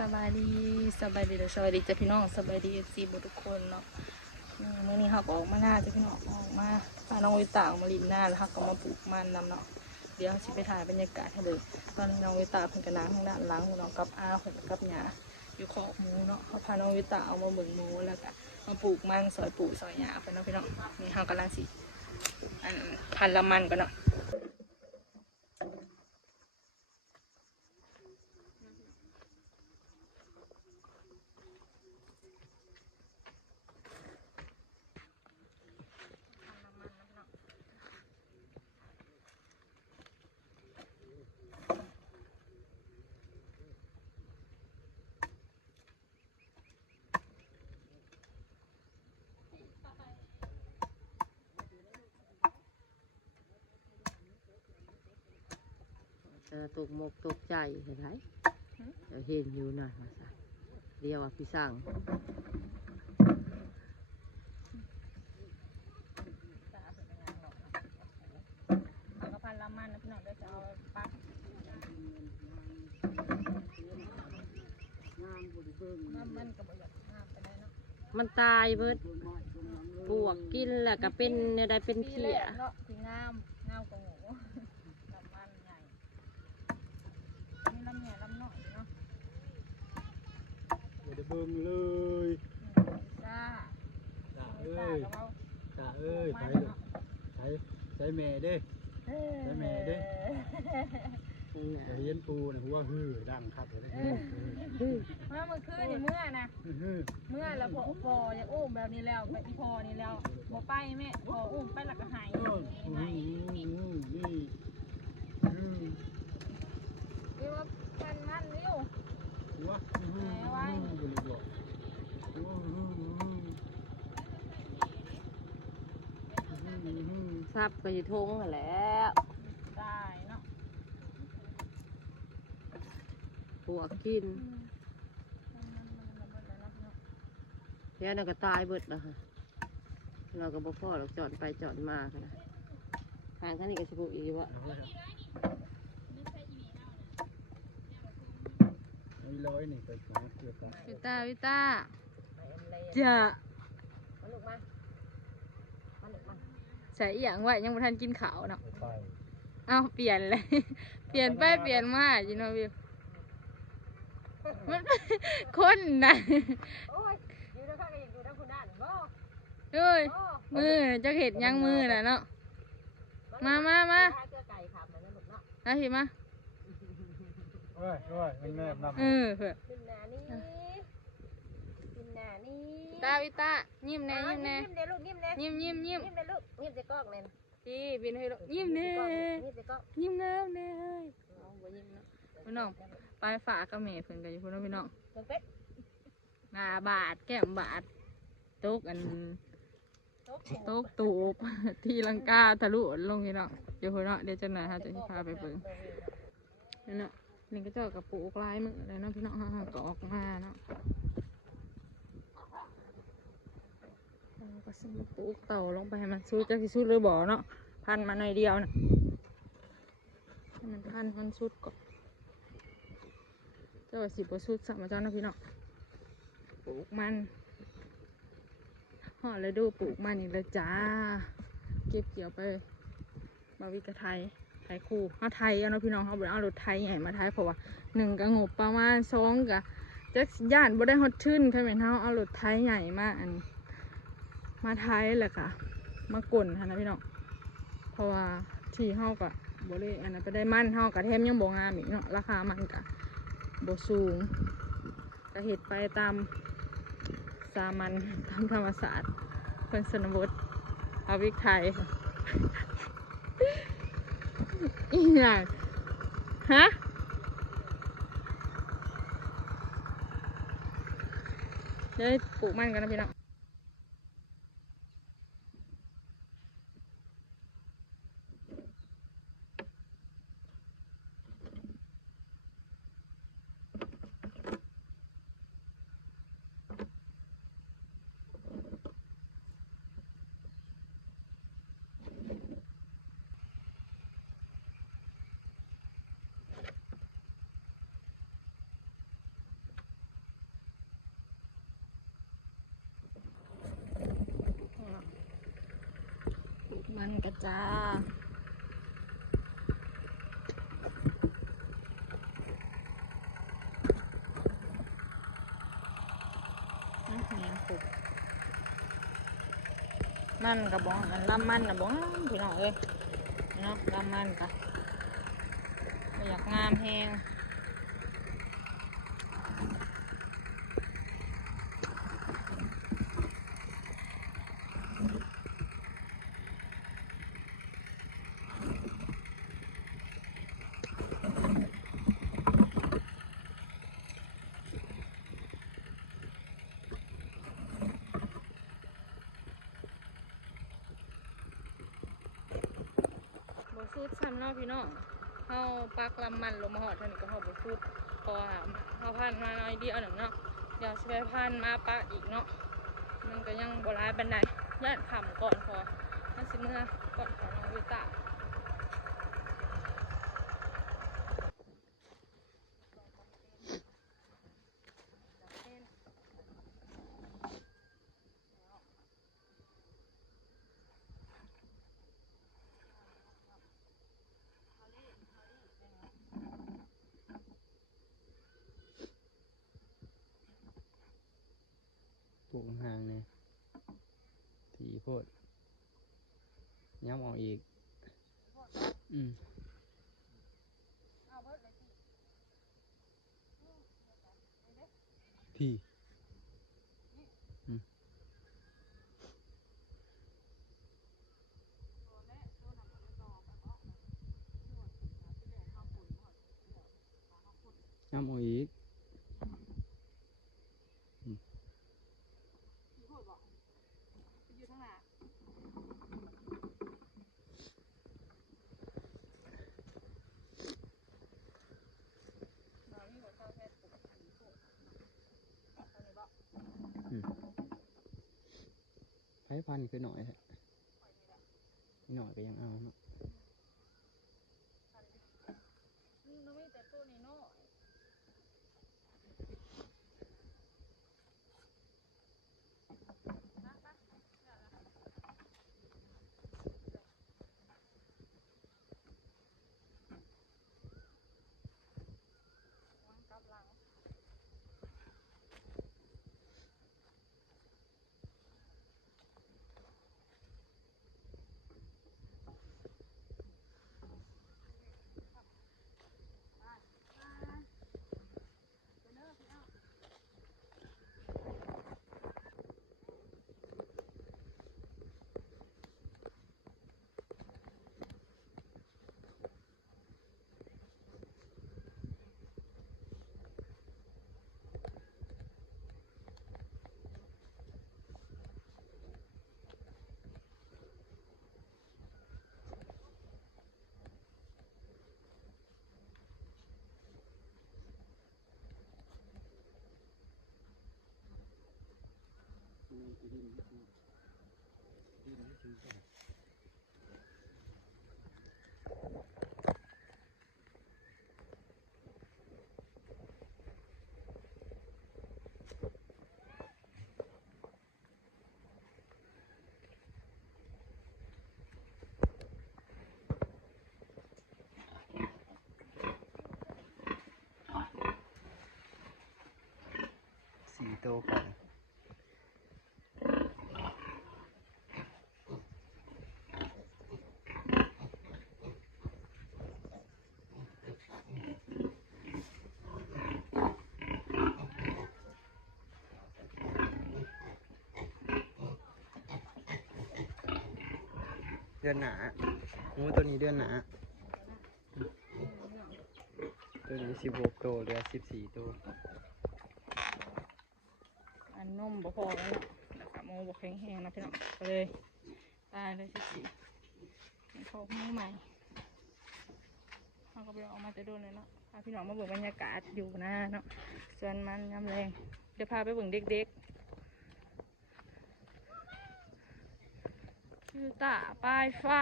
สบายดีสบายดีสบายดีจ้ะพี่น้องสบายดีซีบุทุกคนเนาะมื้อนี้เขาก็ออกมาหน้าจ้ะพี่น้องออกมาพาน้องวิตาออกมาลินหน้าแล้วเขาก็มาปลูกมันนำเนาะเดี๋ยวชิไปถ่ายบรรยากาศให้เลยตอนน้องวิตาเพิ่งกระน้ำทางด้านหลังน้องกับอาเพิ่งกับหญ้าอยู่ขอบหมูเนาะเขาพาน้องวิตาเอามาเบิ่งหมูแล้วก็มาปลูกมันซอยปลูกซอยหญ้าไปเนาะพี่น้องนี่เขากำลังสิพันละมันกันเนาะตกมกตกใจเห็นไหมเห็นอยู่นะเรียกว่าพี่สั่งเขาก็พันละมันนะพี่น้องเดี๋ยวจะเอาปักมันก็บ่อยากห้ามไปได้เนาะ มันตายเบิดปวกกินแหละก็เป็นอะไรเป็นเขี้ย เนาะที่งามกว่าหมูลำมันใหญ่นี่ลำใหญ่ลำหน่อยเนาะ เดี๋ยวเบิ่งเลย จ้า จ้า เอ้ เอ้ ย ยจ้าเอ้ยไปเลยใช้แม่เด้ใช้แม่เด้จะเห็นปูนะหัวฮือดังครับเลย เมื่อคืนนี่เมื่อนะเมื่อแล้วพอจะอุ้มแบบนี้แล้วไปอีพอนี่แล้วบ่ไปแม่พออุ้มไปแล้วก็หายหายเรียกว่าพันมันเร็ว หัวฮือไว้หัวฮือ ซับก็อยู่ทงนั่นแหล้ว ตายเนาะ ปวกกินเดี๋ยวเราก็ตายเบิดแล้วค่ะเราก็บ่พอเราจอดไปจอดมาค่ะนะห่างกันนี่ก็สิบอีกวะ มีร้อยนี่ไปหาเกือบกัน วิตาจะ มาลูกมาใส่อย่างว่ายังไม่ทันกินข้าวเนาะ ไป เอาเปลี่ยนเลย เปลี่ยนไปเปลี่ยนมาจิโนวิวมันคนนะโอ้ยอยู่ด้านข้างอยู่ด้านคุณด้านบ่เฮ้ยมือจะเห็ดยังมือน่ะเนาะมาเอาสิมาโอ้ยแม่นำ เผื่อตาวิตายิ้มแน่ยิ้มแน่ ยิ้มเด้ลูกยิ้มเด้ ยิ้ม ยิ้มเด้ลูกยิ้มใส่กล้องเลย พี่บินให้ลูกยิ้มแน่ ยิ้มใส่กล้อง ยิ้มงามแน่เฮ้ยบ่ยิ้มเนาะพี่น้องปลายฝากับแม่เพิ่นกันอยู่พุ่นเนาะพี่น้อง เป็ด หน้าบาดแก้มบาดตกตกตูบ ที่ลังกาทะลุลงพี่น้องเดี๋ยวพุ่นเนาะเดี๋ยวจังไหนฮะจะพาไปเบิ่งนั่นเนาะนี่ก็เจอกับปลูกลายมือเลยเนาะพี่น้องฮะก็ออกมาเนาะก็สมปลูกเต่าลงไปให้มันสุดจะสุดเลยบ่เนาะพันมาหน่อยเดียวนะให้มันพันมันสุดก่อนเจ้าสิบสุดสักมาเจ้านะพี่น้องปลูกมันห่อเลยดูปลูกมันอีกแล้วจ้าเก็บเกี่ยวไปบาวิกะไทยคู่เอาไทยเอาเนาะพี่น้องเขาบอกเอารถไทยใหญ่มาไทยเพราะว่าหนึ่งกระงบประมาณสองกะจะย่านบ่ได้ฮอตชื่นใช่ไหมเท่าเอารถไทยใหญ่มาอันมาไทยแหละค่ะมากลนค่ะนะพี่น้องเพราะว่าที่เฮากะบ่ได้อันนั้นไปได้มันเฮากะแทมยังบ่งามอีกเนาะราคามันกะบ่สูงกะเฮ็ดไปตามสามัญตามธรรมศาสตร์เพิ่นสนบทเอาวิกไทยค่ะอีหยังฮะเดี๋ยวปลูกมันกันนะพี่น้อง กระจ้ามันกระบองมันลำมันนะบ้องพี่น้องเอ้ยเนาะลำมันกะอยากงามแหงสูดซ้ำเนาะพี่น้องเขาปักลำมันลงมาหอดเท่านี้ก็หอดบสูดเพราะว่าเขาพันมาน้อยเดียวหนึ่งเนาะเดี๋ยวจะไปพันมาปักอีกเนาะมันก็ยังโบราณบันไดย่านขำก่อนพอมันสิเมื่อก่อนขอน้องวิตาปลูกห่างเนี่ยถีโพดย้ำออกอีกพี่ย้ำออกอีกไผ่พันคือหน่อยแหละหน่อยก็ยังเอาเนาะ4 ตัวก่อนเดือนหนางูตัวนี้เดือนหนาตัวนี้16 ตัวเหลือ14 ตัวอันนมบ่พอแล้วแล้วก็โมบ่แข็งแห้งนะพี่น้องก็เลยตายเลยสิขอมือใหม่เขาก็ไปออกมาจะโดนเลยเนาะพาพี่น้องมาเบิ่งบรรยากาศอยู่นะเนาะส่วนมันยำแรงเดี๋ยวพาไปเบิ่งเด็กๆคือตาปลายฟ้า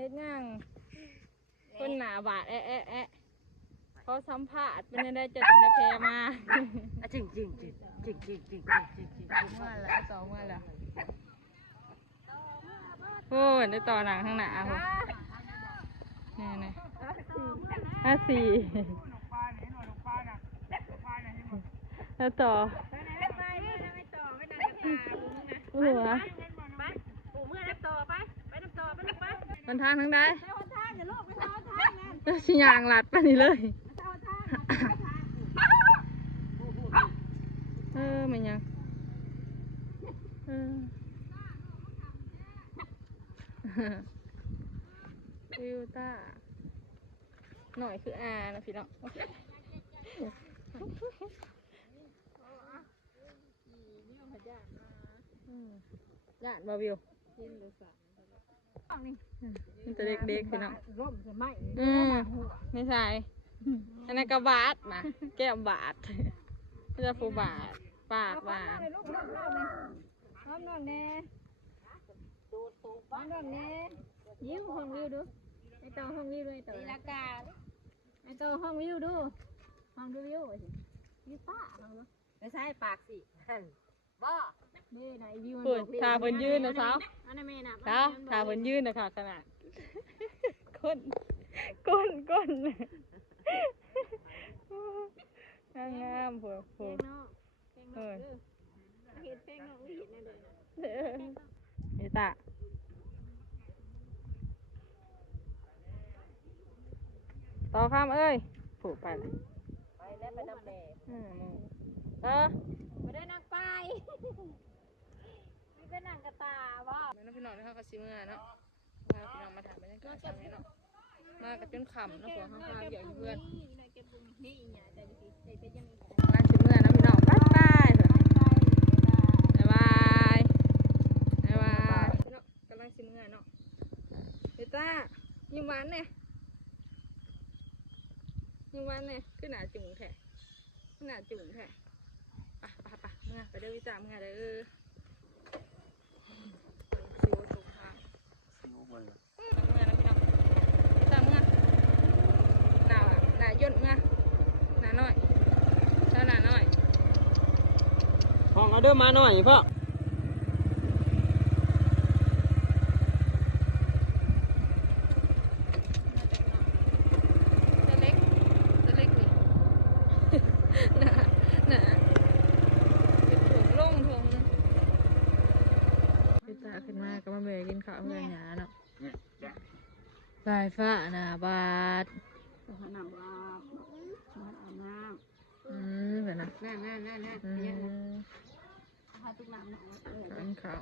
เฮ็ดงาน คนหนาบาดเขาสัมภาษณ์เป็นยังไงจะได้แพรมา จริงจริงจริงจริงจริงจริงจริงจริง มาแล้วสองมาแล้วโอ้ยได้ต่อหนังข้างหน้าโหนี่54แล้วต่อหัวมันทางทั้งได้ชิยางหลัดไปนี่เลยมันยังวิวต้าหน่อยคืออานะพี่น้องย่านบาวิวมันจะเด็กๆพี่น้องไม่ใช่อันนั้นก็บาทนะแก้มบาทไม่ใช่ฟูบาทปากบาทห้องนอนแน่ห้องนอนแน่ยิ้มห้องวิวดูไอต่อห้องวิวดูไอต่อตีลังกาไอต่อห้องวิวดูห้องดูวิววิวป้าห้องดูไม่ใช่ปากสิบ่นี่ไหนวิวมันบอก ทาเพิ่นยืนนะสาว อันนั้นแม่น่ะ สาวทาเพิ่นยืนนะค่ะขนาดก้นงามๆผัว เพลงนอกเห็นเพลงนอกไม่เห็นนั่นเลย เอตาต่อข้ามเอ้ยผูกไปเลย ไปแล้วไปน้ำแดง ไม่ได้นั่งไปไม่ได้นั่งกระตาบ่ แม่น้องพี่น้องนะคะก็ซิเมื่อเนาะพาพี่น้องมาถามบรรยากาศกันเนาะมากันจนค่ำเนาะผัวข้างๆเดี๋ยวเพื่อนร้านซิเมื่อนะพี่น้องบ๊ายบายพี่น้องกำลังซิเมื่อเนาะเอต้ายิ้มหวานเนี่ยยิ้มหวานเนี่ยขึ้นหน้าจุ๋งแท้ขึ้นหน้าจุ๋งแท้ไปเมื่อไปเด้อวิจารณ์เมื่อเด้อซิวตกทางเมื่อนะพี่น้องวิจารณ์เมื่อหนาวย่นเมื่อหนาหน่อยเช้าหนาหน่อย ห้องเอาเด้อมาหน่อยพ่อ ตัวเล็กนี่ หนาเป็นถุงโล่งถุงนึงพี่ตาขึ้นมาก็มาเบยกินข้าวเพื่อนหยาเนาะสายฟ้าหนาบาด หน้าบ่มันอาบน้ำ แบบนั้น นั่น อืม หาตุกน้ำหน่อย กินข้าว